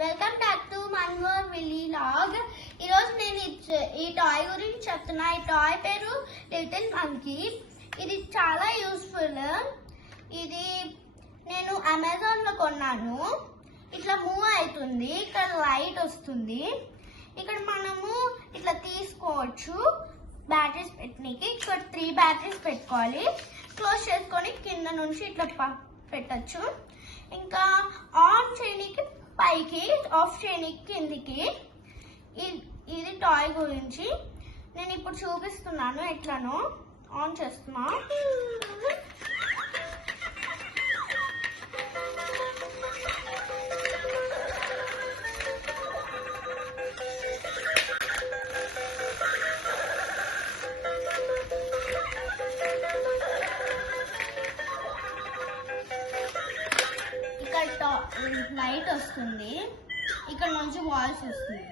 Welcome back to మన్మోర్ vlog. ఈరోజు నేను ఈ టాయ్ గురించి చెప్తున్నా. ఈ టాయ్ పేరు లిటిల్ మంకీ. ఇది చాలా యూస్ఫుల్. ఇది నేను అమెజాన్లో కొన్నాను. ఇట్లా మూవ్ అవుతుంది, ఇక్కడ లైట్ వస్తుంది, ఇక్కడ మనము ఇట్లా తీసుకోవచ్చు బ్యాటరీస్ పెట్టడానికి. ఇక్కడ 3 బ్యాటరీస్ పెట్టుకోవాలి. క్లోజ్ చేసుకొని కింద నుంచి ఇట్లా పెట్టచ్చు. ఇంకా ఆన్ చేయడానికి పైకి, ఆఫ్ చేయడానికి కిందికి. ఇది టాయ్ గురించి నేను ఇప్పుడు చూపిస్తున్నాను. ఎట్లనో ఆన్ చేస్తున్నా. ఇక్కడ లైట్ వస్తుంది, ఇక్కడ నుంచి వాయిస్ వస్తుంది.